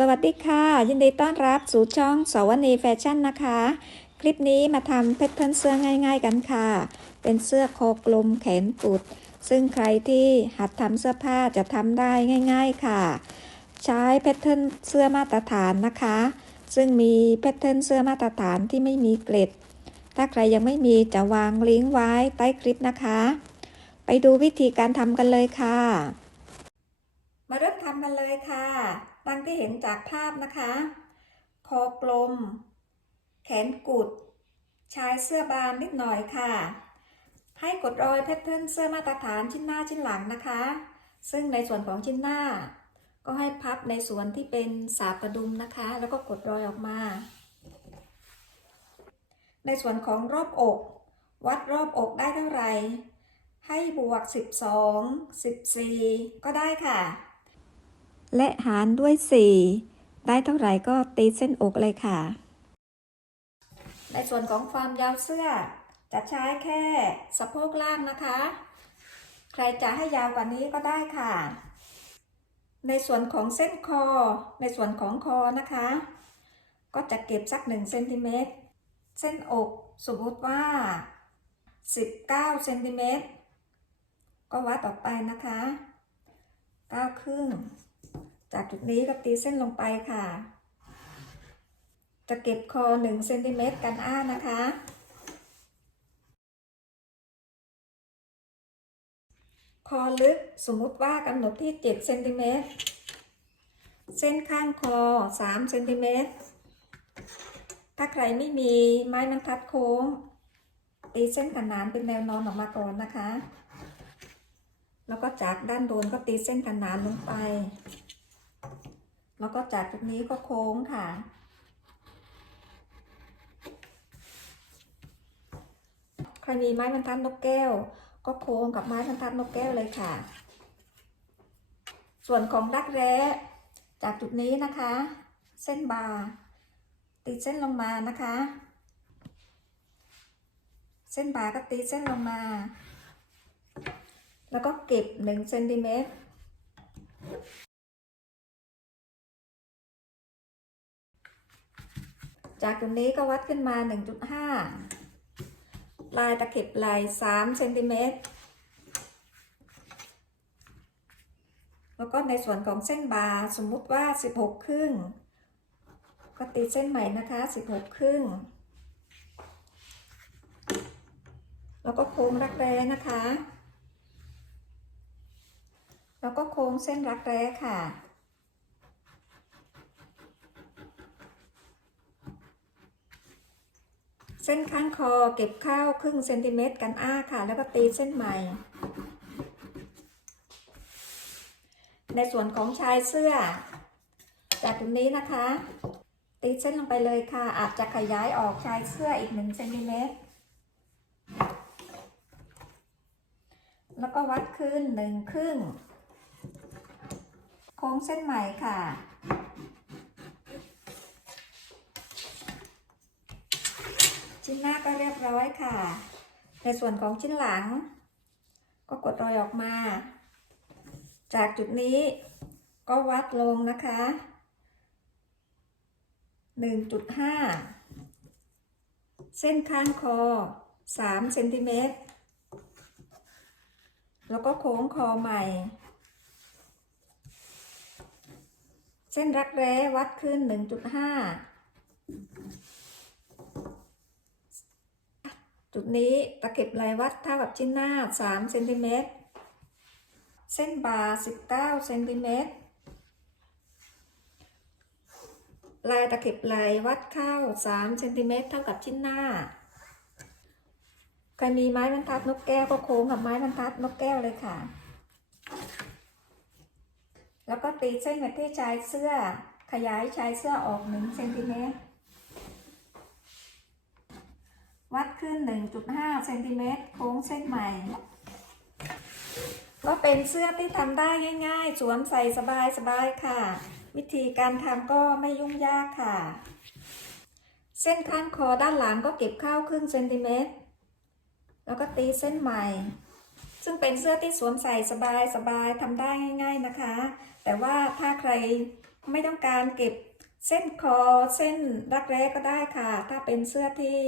สวัสดีค่ะ ยินดีต้อนรับสู่ช่องสวนีแฟชั่นนะคะ คลิปนี้มาทำแพทเทิร์นเสื้อง่าย ๆ กันค่ะ เป็นเสื้อคอกลมแขนกุด ซึ่งใครที่หัดทำเสื้อผ้าจะทำได้ง่าย ๆค่ะ ใช้แพทเทิร์นเสื้อมาตรฐานนะคะ ซึ่งมีแพทเทิร์นเสื้อมาตรฐานที่ไม่มีเกล็ด ถ้าใครยังไม่มีจะวางลิงก์ไว้ใต้คลิปนะคะ ไปดูวิธีการทำกันเลยค่ะ มาเริ่มทำกันเลยค่ะ ดังที่เห็นจากภาพนะคะ คอกลม แขนกุด ชายเสื้อบานนิดหน่อยค่ะ ให้กดรอยแพทเทิร์นเสื้อมาตรฐานชิ้นหน้าชิ้นหลังนะคะ ซึ่งในส่วนของชิ้นหน้า ก็ให้พับในส่วนที่เป็นสาบกระดุมนะคะ แล้วก็กดรอยออกมา ในส่วนของรอบอก วัดรอบอกได้เท่าไหร่ให้บวก 12 14 ก็ได้ค่ะ และหารด้วย 4 ได้เท่าไหร่ก็ตีเส้นอกเลยค่ะ ในส่วนของความยาวเสื้อ จะใช้แค่สะโพกล่างนะคะ ใครจะให้ยาวกว่านี้ก็ได้ค่ะ ในส่วนของเส้นคอ ในส่วนของคอนะคะ ก็จะเก็บสัก1เซนติเมตร เส้นอกสมมติว่า 19เซนติเมตรก็วัดออกไปนะคะ 9 ครึ่ง จากจุดนี้ก็ตีเส้นลงไปค่ะ จะเก็บคอ1เซนติเมตรกันอ้านะคะ คอลึกสมมุติว่ากำหนดที่7เซนติเมตร เส้นข้างคอ3เซนติเมตร ถ้าใครไม่มีไม้บรรทัดโค้ง ตีเส้นขนานเป็นแนวนอนออกมาก่อนนะคะ แล้วก็จากด้านบนก็ตีเส้นขนานลงไป แล้วก็จากตรงนี้ก็โค้งค่ะ ใครมีไม้บรรทัดนกแก้ว ก็โค้งกับไม้บรรทัดนกแก้วเลยค่ะ ส่วนของรักแร้จากจุดนี้นะคะ เส้นบาร์ตีเส้นลงมานะคะ เส้นบาก็ตีเส้นลงมา แล้วก็เก็บ1เซนติเมตร จากตรงนี้ก็วัดขึ้นมา 1.5 ลายตะเข็บลาย 3 เซนติเมตร แล้วก็ในส่วนของเส้นบาสมมุติว่า 16 ครึ่ง ก็ตีเส้นใหม่นะคะ 16 ครึ่ง แล้วก็โค้งรักแร้นะคะ แล้วก็โค้งเส้นรักแร้ค่ะ ส้นข้างคอเก็บเข้าครึ่งเซนติเมตรกันอ้าค่ะ แล้วก็ตีเส้นใหม่ ในส่วนของชายเสื้อ จากตรงนี้นะคะ ตีเส้นลงไปเลยค่ะ อาจจะขยายออกชายเสื้ออีกหนึ่งเซนติเมตรแล้วก็วัดขึ้นหนึ่งครึ่ง โค้งเส้นใหม่ค่ะ ชิ้นหน้าก็เรียบร้อยค่ะ ในส่วนของชิ้นหลัง ก็กดรอยออกมา จากจุดนี้ก็วัดลงนะคะ 1.5 เส้นข้างคอ 3 เซนติเมตร แล้วก็โค้งคอใหม่ เส้นรักแร้วัดขึ้น 1.5 จุดนี้ตะเข็บลายวัดเท่ากับชิ้นหน้า3เซนติเมตร เส้นบา19เซนติเมตร ลายตะเข็บลายวัดเข้า3เซนติเมตรเท่ากับชิ้นหน้า ใครมีไม้บรรทัดนกแก้วก็โค้งกับไม้บรรทัดนกแก้วเลยค่ะ แล้วก็ตีเส้นไปที่ชายเสื้อขยายชายเสื้อออก1เซนติเมตร วัด ขึ้น 1.5เซนติเมตรโค้งเส้นใหม่ ก็เป็นเสื้อที่ทำได้ง่าย ๆ สวมใส่สบายๆค่ะ วิธีการทำก็ไม่ยุ่งยากค่ะ เส้นข้างคอด้านหลังก็เก็บเข้าครึ่งเซนติเมตรแล้วก็ตีเส้นใหม่ ซึ่งเป็นเสื้อที่สวมใส่สบายๆทำได้ง่าย ๆนะคะ แต่ว่าถ้าใครไม่ต้องการเก็บเส้นคอเส้นรักแร้ก็ได้ค่ะ ถ้าเป็นเสื้อที่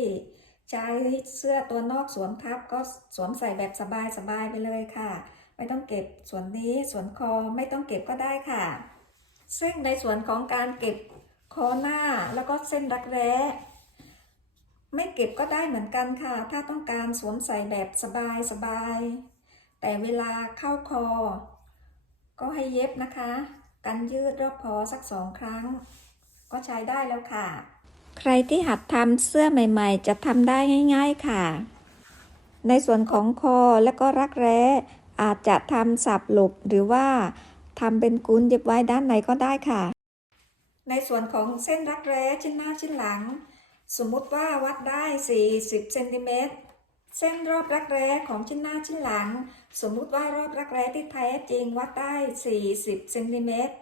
ใช้เสื้อตัวนอกสวมทับก็สวมใส่แบบสบายๆไปเลยค่ะ ไม่ต้องเก็บส่วนนี้ส่วนคอไม่ต้องเก็บก็ได้ค่ะ ซึ่งในส่วนของการเก็บคอหน้าแล้วก็เส้นรักแร้ไม่เก็บก็ได้เหมือนกันค่ะ ถ้าต้องการสวมใส่แบบสบายๆ แต่เวลาเข้าคอ ก็ให้เย็บนะคะ กันยืดรอบคอสักสองครั้ง ก็ใช้ได้แล้วค่ะ ใครที่หัดทำเสื้อใหม่ ๆ จะทำได้ง่าย ๆค่ะ ในส่วนของคอและก็รักแร้อาจจะทำสับหลบหรือว่าทำเป็นกุนเย็บไว้ด้านในก็ได้ค่ะ ในส่วนของเส้นรักแร้ชิ้นหน้าชิ้นหลัง สมมุติว่าวัดได้ 40เซนติเมตรเส้นรอบรักแร้ของชิ้นหน้าชิ้นหลัง สมมุติว่ารอบรักแร้ที่แท้จริงวัดได้ 40เซนติเมตร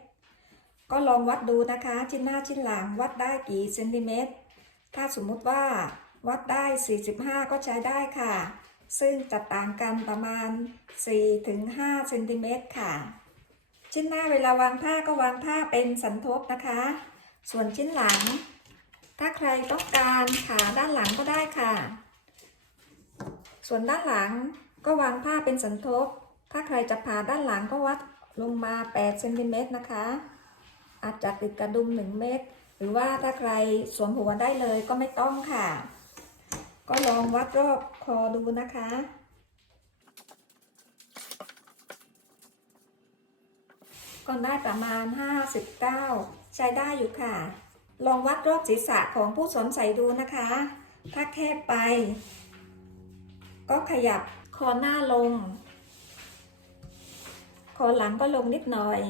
ก็ลองวัดดูนะคะชิ้นหน้าชิ้นหลังวัดได้กี่เซนติเมตร ถ้าสมมุติว่าวัดได้ 45 ก็ใช้ได้ค่ะ ซึ่งจะต่างกันประมาณ 4-5เซนติเมตรค่ะ ชิ้นหน้าเวลาวางผ้าก็วางผ้าเป็นสันทบนะคะ ส่วนชิ้นหลัง ถ้าใครต้องการขาด้านหลังก็ได้ค่ะ ส่วนด้านหลังก็วางผ้าเป็นสันทบ ถ้าใครจะผ่าด้านหลังก็วัดลงมา 8 เซนติเมตรนะคะ อาจจะติดกระดุม1เมตรหรือว่าถ้าใครสวมหัวได้เลยก็ไม่ต้องค่ะ ก็ลองวัดรอบคอดูนะคะก็ได้ประมาณ 59 ใช้ได้อยู่ค่ะ ลองวัดรอบศีรษะของผู้สวมใส่ดูนะคะ ถ้าแคบไป ก็ขยับคอหน้าลง คอหลังก็ลงนิดหน่อย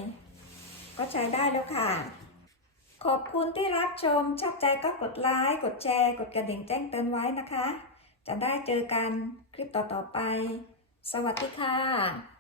ก็ใช้ได้แล้วค่ะ ขอบคุณที่รับชม ชอบใจก็กดไลค์ กดแชร์ กดกระดิ่งแจ้งเตือนไว้นะคะ จะได้เจอกันคลิปต่อๆไป สวัสดีค่ะ